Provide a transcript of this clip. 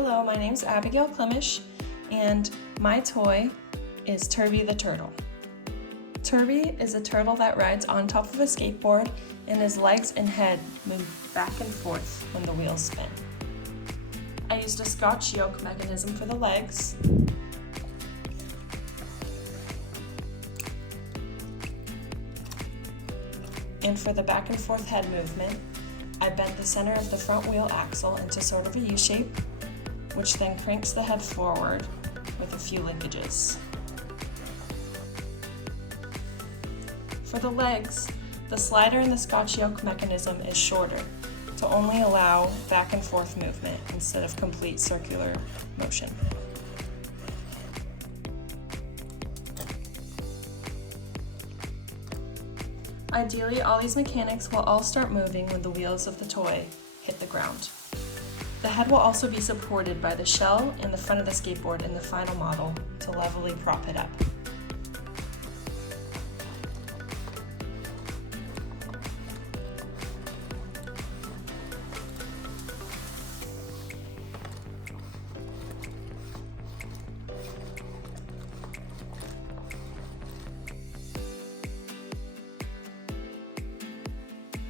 Hello, my name's Abigail Klimisch, and my toy is Turby the Turtle. Turby is a turtle that rides on top of a skateboard, and his legs and head move back and forth when the wheels spin. I used a Scotch yoke mechanism for the legs, and for the back and forth head movement, I bent the center of the front wheel axle into sort of a U-shape, which then cranks the head forward with a few linkages. For the legs, the slider in the Scotch yoke mechanism is shorter to only allow back and forth movement instead of complete circular motion. Ideally, all these mechanics will all start moving when the wheels of the toy hit the ground. The head will also be supported by the shell and the front of the skateboard in the final model to levelly prop it up.